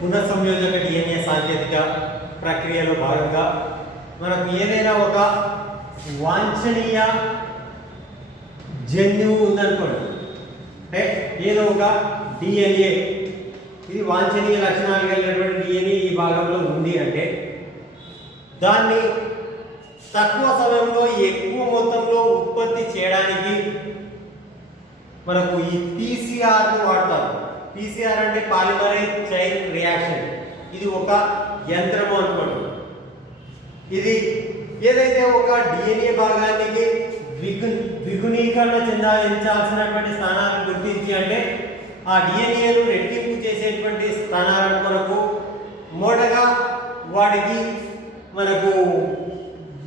పునఃసంయోజక DNA సాంకేతిక ప్రక్రియలో భాగంగా మనకు ఏదైనా ఒక వాంఛనీయ జన్యువు ఉందనుకోండి, అంటే ఏదో ఒక డిఎన్ఏ ఇది వాంఛనీయ లక్షణాలు కలిగినటువంటి డిఎన్ఏ ఈ భాగంలో ఉంది అంటే దాన్ని తక్కువ సమయంలో ఎక్కువ మొత్తంలో ఉత్పత్తి చేయడానికి మనకు ఈ పీసీఆర్ను వాడతారు. పీసీఆర్ అంటే పాలిమరేజ్ చైన్ రియాక్షన్. ఇది ఒక యంత్రము అనుకోండి. ఇది ఏదైతే ఒక డిఎన్ఏ భాగానికి ద్విగుణీకరణ చెందాల్సినటువంటి స్థానాలను గుర్తించి, అంటే ఆ డిఎన్ఏను రెట్టింపు చేసేటువంటి స్థానాల కొరకు మొదటగా వాటికి మనకు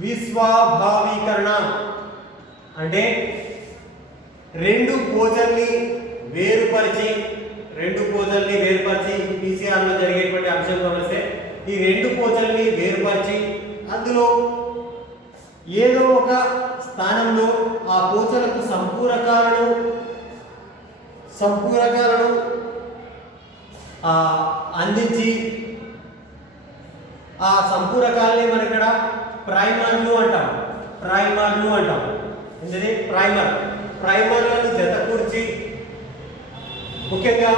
విస్వాభావీకరణ అంటే రెండు పోజల్ని వేరుపరిచి పీసీఆర్లో జరిగేటువంటి అంశం గమనిస్తే ఈ రెండు పోజల్ని వేరుపరిచి అందులో ఏదో ఒక స్థానంలో ఆ పోచలకు సంపూరకాలను అందించి ఆ సంపూరకాలని మనం ఇక్కడ ప్రైమర్లు అంటాం. ఏంటది ప్రైమర్లను జతకూర్చి ముఖ్యంగా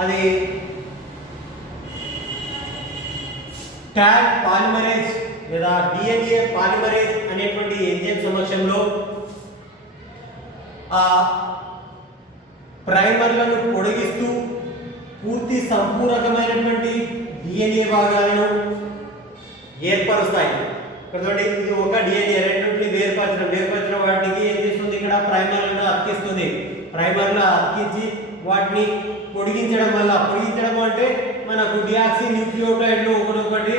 అది ట్యాగ్ పాలిమరేజ్ లేదా డిఎన్ఏ పాలిమరేజ్ అనేటువంటి ఎంజైమ్ సమక్షంలో ఆ ప్రైమర్లను పొడిగిస్తూ పూర్తి సంపూరకమైనటువంటి డిఎన్ఏ భాగాలను ఏర్పరుస్తాయి. కాబట్టి ఇది ఒక డిఎన్ఏ రెండింటిని వేర్పరచిన వాటికి ఏం చేస్తుంది, ఇక్కడ ప్రైమర్లను అతికిస్తుంది. ప్రైమర్లు అతికించి వాటిని పొడిగించడం అంటే మనకు డియాక్సీ న్యూక్లియోటైడ్లు ఒకటి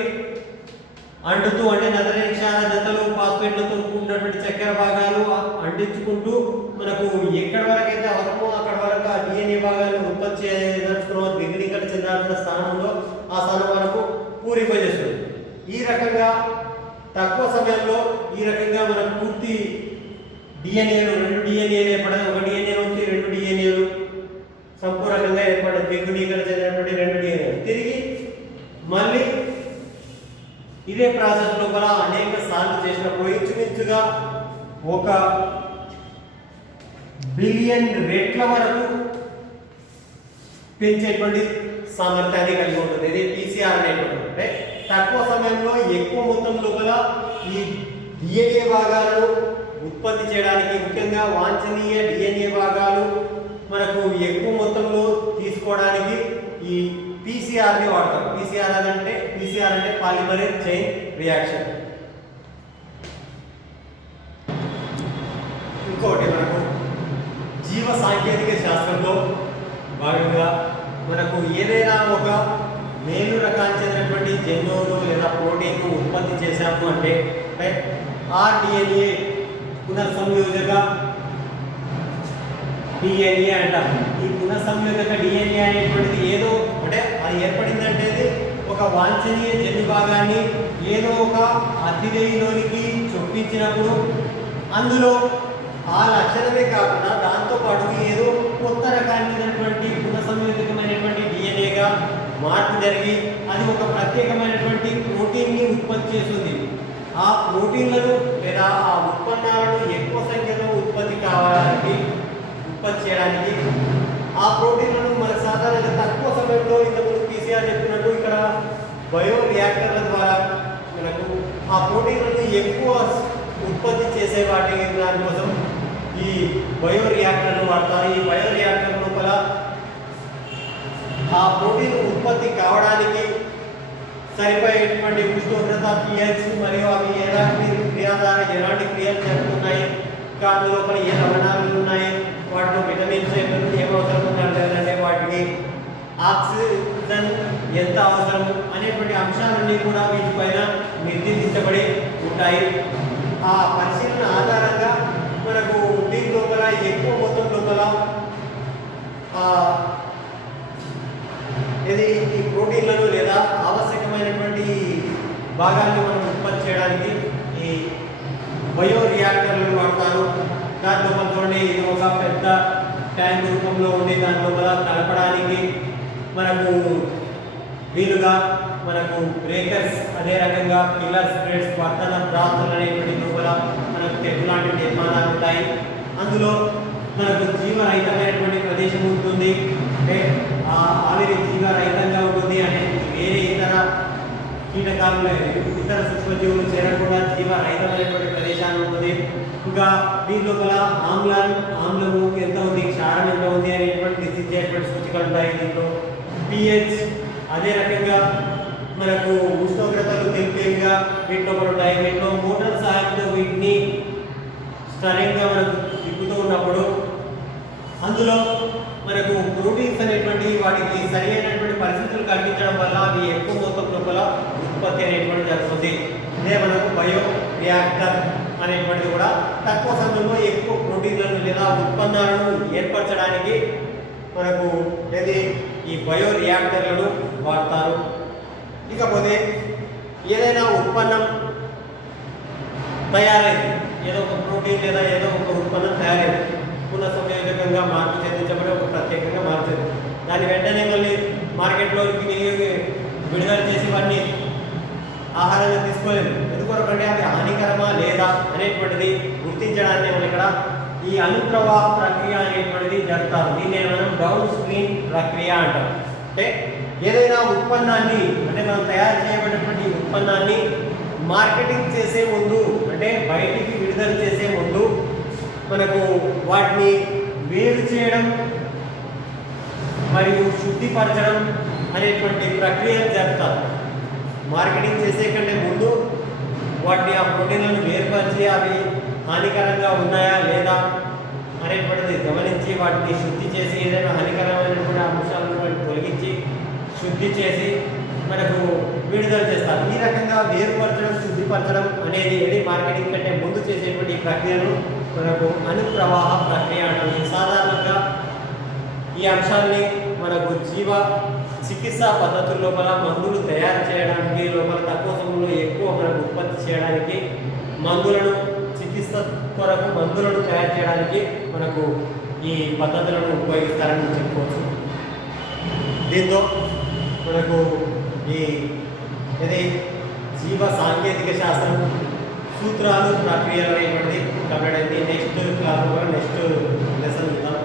అంటుతూ, అంటే నత్రజని క్షార జతలు ఫాస్ఫేట్లతో కూడినటువంటి చక్కెర భాగాలు అంటించుకుంటూ మనకు ఎక్కడి వరకు అయితే అవసరమో అక్కడ వరకు ఆ డిఎన్ఏ భాగాలను ఉత్పత్తి చేయదలుచుకున్న ద్విగుణీకరణ చెందాల్సిన స్థానంలో ఆ స్థానం వరకు పూరింపజేస్తుంది. ఈ రకంగా తక్కువ సమయంలో ఈ రకంగా మనం పూర్తి డిఎన్ఏలు రెండు డిఎన్ఏలు ఏర్పడదు. ఒక డిఎన్ఏ నుంచి రెండు డిఎన్ఏలు సంపూర్ణంగా ఏర్పడదు. ద్విగుణీకరణ చెందినటువంటి రెండు డిఎన్ఏలు తిరిగి మళ్ళీ ఇదే ప్రాసెస్ లోపల అనేక సార్లు చేసినప్పుడు ఇంచుమించుగా 1 బిలియన్ రెట్ల వరకు పెంచేటువంటి సామర్థ్యాన్ని కలిగి ఉంటుంది. ఇది పీసీఆర్ అనేటువంటి. అంటే తక్కువ సమయంలో ఎక్కువ మొత్తం లోపల ఈ డిఎన్ఏ భాగాలను ఉత్పత్తి చేయడానికి, ముఖ్యంగా వాంఛనీయ డిఎన్ఏ భాగాలు మనకు ఎక్కువ మొత్తంలో తీసుకోవడానికి ఈ పీసీఆర్ని వాడతాం. పీసీఆర్ అంటే పాలిమరేజ్ చైన్ రియాక్షన్. ఇంకోటి మనకు జీవ సాంకేతిక శాస్త్రంలో భాగంగా మనకు ఏదైనా ఒక మేలు రకానికి చెందినటువంటి జన్యువును లేదా ప్రోటీన్ను ఉత్పత్తి చేశాము అంటే ఆ డిఎన్ఏ పునఃసంయోజక డిఎన్ఏ అంటాం. ఈ పునఃసంయోజక డిఎన్ఏ అనేటువంటిది ఏదో అంటే అది ఏర్పడిందంటే ఒక వాంఛనీయ జన్యు భాగాన్ని ఏదో ఒక అతిథిలోనికి చొప్పించినప్పుడు అందులో ఆ లక్షణమే కాకుండా దాంతోపాటు ఏదో కొత్త రకానికి పునఃసంయోజకమైనటువంటి డిఎన్ఏగా మార్పు జరిగి అది ఒక ప్రత్యేకమైనటువంటి ప్రోటీన్ని ఉత్పత్తి చేస్తుంది. ఆ ప్రోటీన్లను లేదా ఆ ఉత్పన్నాలను ఎక్కువ సంఖ్యలో ఉత్పత్తి చేయడానికి ఆ ప్రోటీన్లను మన సాధారణంగా తక్కువ సమయంలో ఇంతకుముందు పీసీఆర్ చెప్పినట్టు ఇక్కడ బయో రియాక్టర్ల ద్వారా మనకు ఆ ప్రోటీన్లను ఎక్కువ ఉత్పత్తి చేసే దానికోసం ఈ బయో రియాక్టర్లు వాడతారు. ఈ బయో రియాక్టర్ లోపల ఆ ప్రోటీన్ ఉత్పత్తి కావడానికి సరిపోయేటువంటి ఉష్ణోగ్రత, pH మరియు అవి ఎలాంటి క్రియలు జరుగుతున్నాయి, కాదు లోపల ఏ లవణాలు ఉన్నాయి, వాటిలో విటమిన్స్ ఏమవసరం లేదంటే వాటికి ఆక్సిజన్ ఎంత అవసరం అనేటువంటి అంశాలన్నీ కూడా వీటిపైన నిర్దేశించబడి ఉంటాయి. ఆ పరిశీలన ఆధారంగా మనకు దీని లోపల ఎక్కువ మొత్తం లోపల ఇది ఈ ప్రోటీన్లను లేదా ఆవశ్యకమైనటువంటి భాగాన్ని మనం ఉత్పత్తి చేయడానికి ఈ బయో రియాక్టర్లను వాడతారు. దాని లోపల చూడండి, ఇది ఒక పెద్ద ట్యాంక్ రూపంలో ఉండి దాని లోపల కలపడానికి మనకు వీలుగా మనకు బ్రేకర్స్, అదే రకంగా పిల్లర్స్, బ్రేడ్స్, వర్తన ప్రాంతాలు అనేటువంటి లోపల మనకు తెగు లాంటి నిర్మాణాలు ఉంటాయి. అందులో మనకు జీవరహితమైనటువంటి ప్రదేశం ఉంటుంది, అంటే ఆ ఆవిరి జీవరహితంగా ఉంటుంది, అంటే వేరే ఇతర కీటకాలు ఇతర సూక్ష్మజీవులు చేరకుండా జీవరహితమైనటువంటి ప్రదేశాలు ఉంటుంది. ఇంకా దీని లోపల ఆమ్లము ఎంత ఉంది, క్షారం ఎంత ఉంది అనేటువంటి దిశించేటువంటి సూచికలు ఉంటాయి. దీంట్లో పిహెచ్, అదే రకంగా మనకు ఉష్ణోగ్రతలు తెలిపేవిగా వీటిలో కూడా ఉంటాయి. వీటిలో మోటార్ సహాయంతో వీటిని స్థిరంగా మనకు తిప్పుతూ ఉన్నప్పుడు అందులో మనకు ప్రోటీన్స్ అనేటువంటి వాటికి సరి అయినటువంటి పరిస్థితులు కల్పించడం వల్ల అవి ఎక్కువ మొత్తం లోపల ఉత్పత్తి అనేటువంటి జరుగుతుంది. ఇదే మనకు బయో రియాక్టర్ అనేటువంటిది కూడా తక్కువ సమయంలో ఎక్కువ ప్రోటీన్లను లేదా ఉత్పన్నాలను ఏర్పరచడానికి మనకు ఏది ఈ బయో రియాక్టర్లను వాడతారు. ఇకపోతే ఏదైనా ఉత్పన్నం తయారైంది, ఏదో ఒక ప్రోటీన్ లేదా ఏదో ఒక ఉత్పన్నం తయారైంది, పునః సంయోజకంగా మార్పు చెందించబడి ఒక ప్రత్యేకంగా మార్చింది, దాన్ని వెంటనే మళ్ళీ మార్కెట్లోకి విడుదల చేసి వాటిని ఆహారంగా తీసుకోలేదు. ఎందుకొరకంటే అవి హానికరమా లేదా అనేటువంటిది గుర్తించడాన్ని మనం ఇక్కడ ఈ అనుప్రవాహ ప్రక్రియ అనేటువంటిది జరుగుతారు. దీన్ని మనం డౌన్ స్ట్రీమ్ ప్రక్రియ అంటాం. అంటే ఏదైనా ఉత్పన్నాన్ని, అంటే మనం తయారు చేయబడినటువంటి ఉత్పన్నాన్ని మార్కెటింగ్ చేసే ముందు, అంటే బయటికి విడుదల చేసే ముందు మనకు వాటిని వేరు చేయడం మరియు శుద్ధిపరచడం అనేటువంటి ప్రక్రియలు జరుగుతారు. మార్కెటింగ్ చేసే కంటే ముందు వాటిని ఆ ప్రోటీన్లను వేరుపరిచి అవి హానికరంగా ఉన్నాయా లేదా అనేటువంటిది గమనించి వాటిని శుద్ధి చేసి ఏదైనా హానికరమైనటువంటి అంశాలను వాటిని తొలగించి శుద్ధి చేసి మనకు విడుదల చేస్తారు. ఈ రకంగా వేరుపరచడం, శుద్ధిపరచడం అనేది మార్కెటింగ్ కంటే ముందు చేసేటువంటి ప్రక్రియను మనకు అనుప్రవాహ ప్రక్రియ అంటారు. సాధారణంగా ఈ అంశాన్ని మనకు చికిత్సా పద్ధతుల లోపల మందులు తయారు చేయడానికి, లోపల తక్కువ సమయంలో ఎక్కువ మనకు ఉత్పత్తి చేయడానికి, మందులను చికిత్స కొరకు మందులను తయారు చేయడానికి మనకు ఈ పద్ధతులను ఉపయోగిస్తారని చెప్పుకోవచ్చు. దీంతో మనకు ఇది జీవ సాంకేతిక శాస్త్రం సూత్రాలు, ప్రక్రియలు అనేటువంటిది కంప్లీట్ అయింది. నెక్స్ట్ క్లాస్ నెక్స్ట్ లెసన్ చూద్దాం.